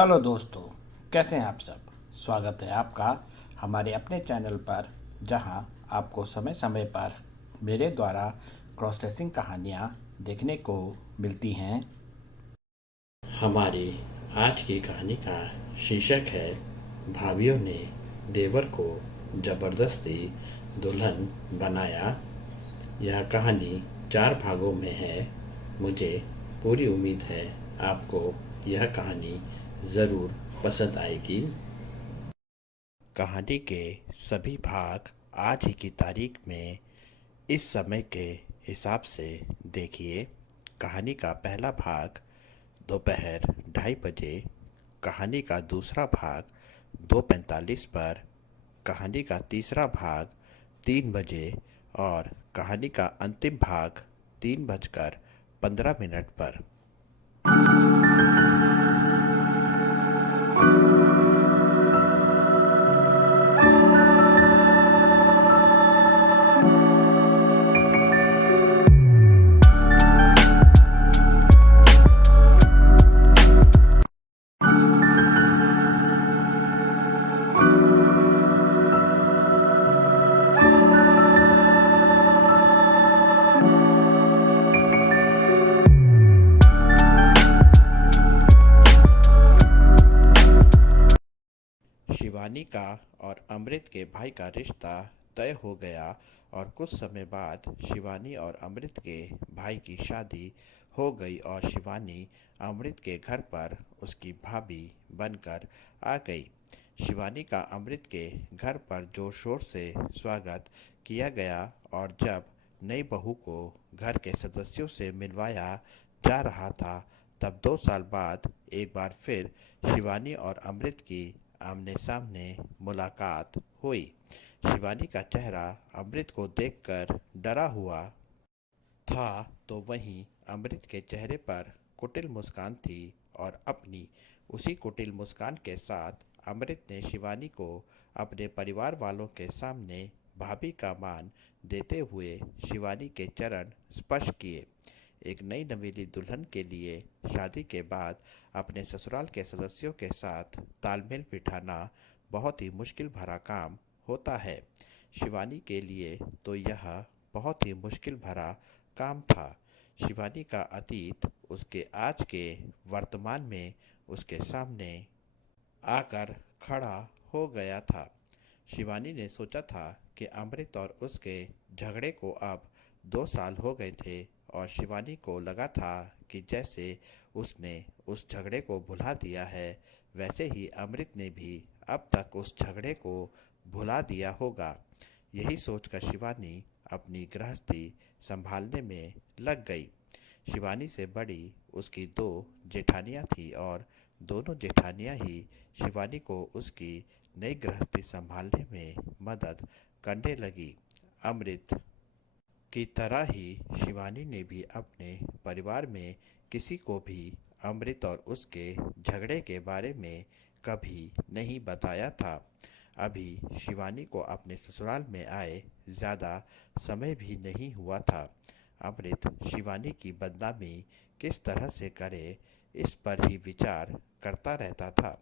Hello दोस्तों, कैसे हैं आप सब। स्वागत है आपका हमारे अपने चैनल पर, जहां आपको समय समय पर मेरे द्वारा क्रॉस रेसिंग कहानियां देखने को मिलती हैं। हमारी आज की कहानी का शीर्षक है भाभीियों ने देवर को ज़बरदस्ती दुल्हन बनाया। यह कहानी 4 भागों में है। मुझे पूरी उम्मीद है आपको यह कहानी ज़रूर पसंद आएगी। कहानी के सभी भाग आज ही की तारीख में इस समय के हिसाब से देखिए। कहानी का पहला भाग दोपहर 2:30 बजे, कहानी का दूसरा भाग 2:45 पर, कहानी का तीसरा भाग 3 बजे और कहानी का अंतिम भाग 3:15 पर। शिवानी का और अमृत के भाई का रिश्ता तय हो गया और कुछ समय बाद शिवानी और अमृत के भाई की शादी हो गई और शिवानी अमृत के घर पर उसकी भाभी बनकर आ गई। शिवानी का अमृत के घर पर जोर शोर से स्वागत किया गया और जब नई बहू को घर के सदस्यों से मिलवाया जा रहा था, तब 2 साल बाद एक बार फिर शिवानी और अमृत की आमने सामने मुलाकात हुई। शिवानी का चेहरा अमृत को देखकर डरा हुआ था, तो वहीं अमृत के चेहरे पर कुटिल मुस्कान थी और अपनी उसी कुटिल मुस्कान के साथ अमृत ने शिवानी को अपने परिवार वालों के सामने भाभी का मान देते हुए शिवानी के चरण स्पर्श किए। एक नई नवेली दुल्हन के लिए शादी के बाद अपने ससुराल के सदस्यों के साथ तालमेल बिठाना बहुत ही मुश्किल भरा काम होता है। शिवानी के लिए तो यह बहुत ही मुश्किल भरा काम था। शिवानी का अतीत उसके आज के वर्तमान में उसके सामने आकर खड़ा हो गया था। शिवानी ने सोचा था कि अमृत और उसके झगड़े को अब 2 साल हो गए थे और शिवानी को लगा था कि जैसे उसने उस झगड़े को भुला दिया है, वैसे ही अमृत ने भी अब तक उस झगड़े को भुला दिया होगा। यही सोचकर शिवानी अपनी गृहस्थी संभालने में लग गई। शिवानी से बड़ी उसकी 2 जेठानियाँ थी और दोनों जेठानियाँ ही शिवानी को उसकी नई गृहस्थी संभालने में मदद करने लगी। अमृत की तरह ही शिवानी ने भी अपने परिवार में किसी को भी अमृत और उसके झगड़े के बारे में कभी नहीं बताया था। अभी शिवानी को अपने ससुराल में आए ज़्यादा समय भी नहीं हुआ था। अमृत शिवानी की बदनामी किस तरह से करे, इस पर ही विचार करता रहता था।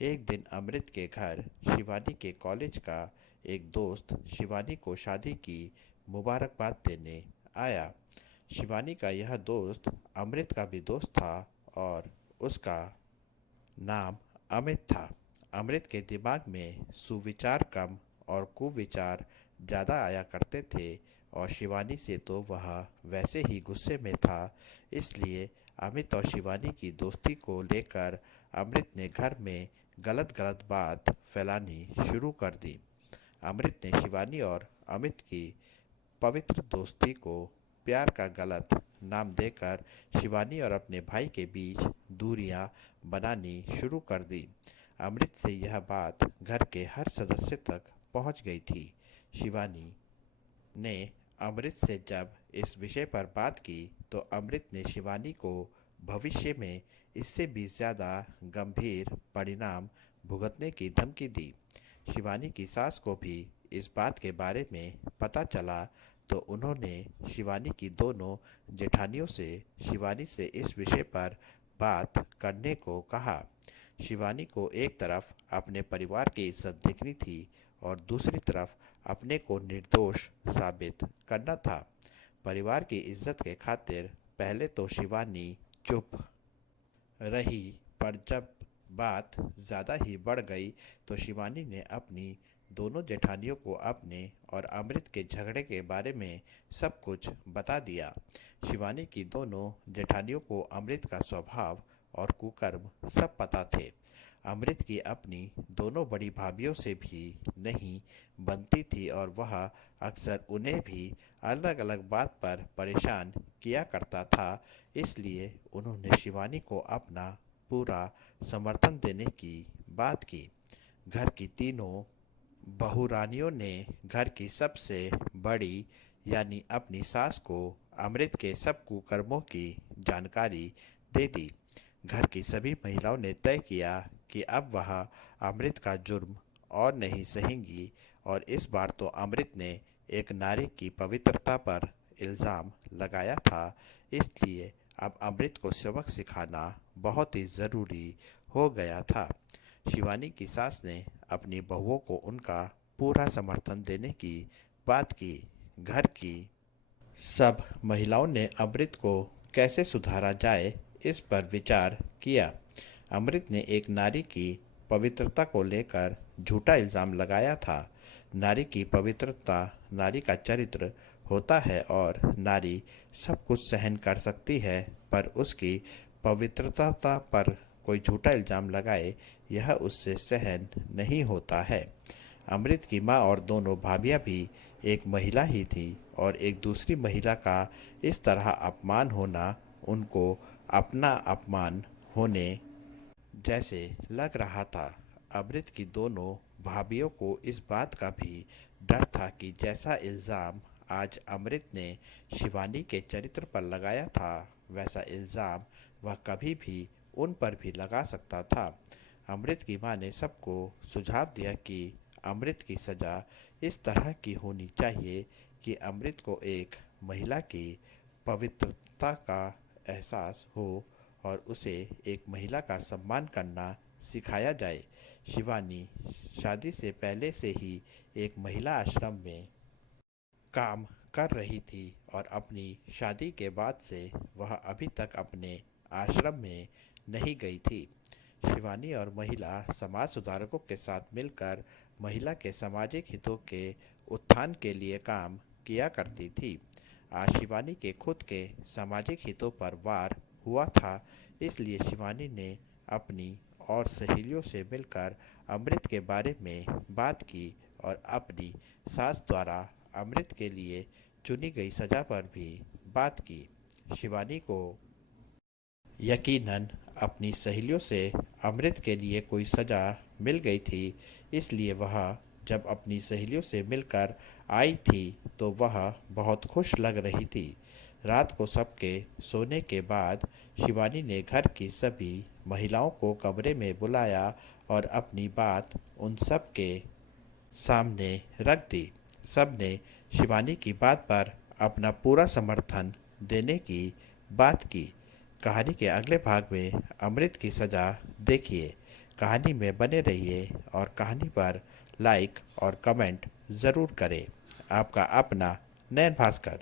एक दिन अमृत के घर शिवानी के कॉलेज का एक दोस्त शिवानी को शादी की मुबारकबाद देने आया। शिवानी का यह दोस्त अमृत का भी दोस्त था और उसका नाम अमित था। अमृत के दिमाग में सुविचार कम और कुविचार ज़्यादा आया करते थे और शिवानी से तो वह वैसे ही गुस्से में था। इसलिए अमित और शिवानी की दोस्ती को लेकर अमृत ने घर में गलत गलत बात फैलानी शुरू कर दी। अमृत ने शिवानी और अमित की पवित्र दोस्ती को प्यार का गलत नाम देकर शिवानी और अपने भाई के बीच दूरियां बनानी शुरू कर दी। अमृत से यह बात घर के हर सदस्य तक पहुंच गई थी। शिवानी ने अमृत से जब इस विषय पर बात की, तो अमृत ने शिवानी को भविष्य में इससे भी ज़्यादा गंभीर परिणाम भुगतने की धमकी दी। शिवानी की सास को भी इस बात के बारे में पता चला, तो उन्होंने शिवानी की दोनों जेठानियों से शिवानी से इस विषय पर बात करने को कहा। शिवानी को एक तरफ अपने परिवार की इज्जत देखनी थी और दूसरी तरफ अपने को निर्दोष साबित करना था। परिवार की इज्जत के खातिर पहले तो शिवानी चुप रही, पर जब बात ज़्यादा ही बढ़ गई तो शिवानी ने अपनी दोनों जेठानियों को अपने और अमृत के झगड़े के बारे में सब कुछ बता दिया। शिवानी की दोनों जेठानियों को अमृत का स्वभाव और कुकर्म सब पता थे। अमृत की अपनी दोनों बड़ी भाभीयों से भी नहीं बनती थी और वह अक्सर उन्हें भी अलग अलग बात पर परेशान किया करता था। इसलिए उन्होंने शिवानी को अपना पूरा समर्थन देने की बात की। घर की तीनों बहुरानियों ने घर की सबसे बड़ी यानी अपनी सास को अमृत के सब कुकर्मों की जानकारी दे दी। घर की सभी महिलाओं ने तय किया कि अब वह अमृत का जुर्म और नहीं सहेंगी और इस बार तो अमृत ने एक नारी की पवित्रता पर इल्ज़ाम लगाया था, इसलिए अब अमृत को सबक सिखाना बहुत ही ज़रूरी हो गया था। शिवानी की सास ने अपनी बहुओं को उनका पूरा समर्थन देने की बात की। घर की सब महिलाओं ने अमृत को कैसे सुधारा जाए इस पर विचार किया। अमृत ने एक नारी की पवित्रता को लेकर झूठा इल्ज़ाम लगाया था। नारी की पवित्रता नारी का चरित्र होता है और नारी सब कुछ सहन कर सकती है, पर उसकी पवित्रता पर कोई झूठा इल्ज़ाम लगाए यह उससे सहन नहीं होता है। अमृत की माँ और दोनों भाभियाँ भी एक महिला ही थी और एक दूसरी महिला का इस तरह अपमान होना उनको अपना अपमान होने जैसे लग रहा था। अमृत की दोनों भाभियों को इस बात का भी डर था कि जैसा इल्ज़ाम आज अमृत ने शिवानी के चरित्र पर लगाया था, वैसा इल्ज़ाम वह कभी भी उन पर भी लगा सकता था। अमृत की माँ ने सबको सुझाव दिया कि अमृत की सज़ा इस तरह की होनी चाहिए कि अमृत को एक महिला की पवित्रता का एहसास हो और उसे एक महिला का सम्मान करना सिखाया जाए। शिवानी शादी से पहले से ही एक महिला आश्रम में काम कर रही थी और अपनी शादी के बाद से वह अभी तक अपने आश्रम में नहीं गई थी। शिवानी और महिला समाज सुधारकों के साथ मिलकर महिला के सामाजिक हितों के उत्थान के लिए काम किया करती थी। आज शिवानी के खुद के सामाजिक हितों पर वार हुआ था, इसलिए शिवानी ने अपनी और सहेलियों से मिलकर अमृत के बारे में बात की और अपनी सास द्वारा अमृत के लिए चुनी गई सज़ा पर भी बात की। शिवानी को यकीनन अपनी सहेलियों से अमृत के लिए कोई सज़ा मिल गई थी, इसलिए वह जब अपनी सहेलियों से मिलकर आई थी तो वह बहुत खुश लग रही थी। रात को सबके सोने के बाद शिवानी ने घर की सभी महिलाओं को कमरे में बुलाया और अपनी बात उन सब के सामने रख दी। सब ने शिवानी की बात पर अपना पूरा समर्थन देने की बात की। कहानी के अगले भाग में अमृत की सज़ा देखिए। कहानी में बने रहिए और कहानी पर लाइक और कमेंट ज़रूर करें। आपका अपना नयन भास्कर।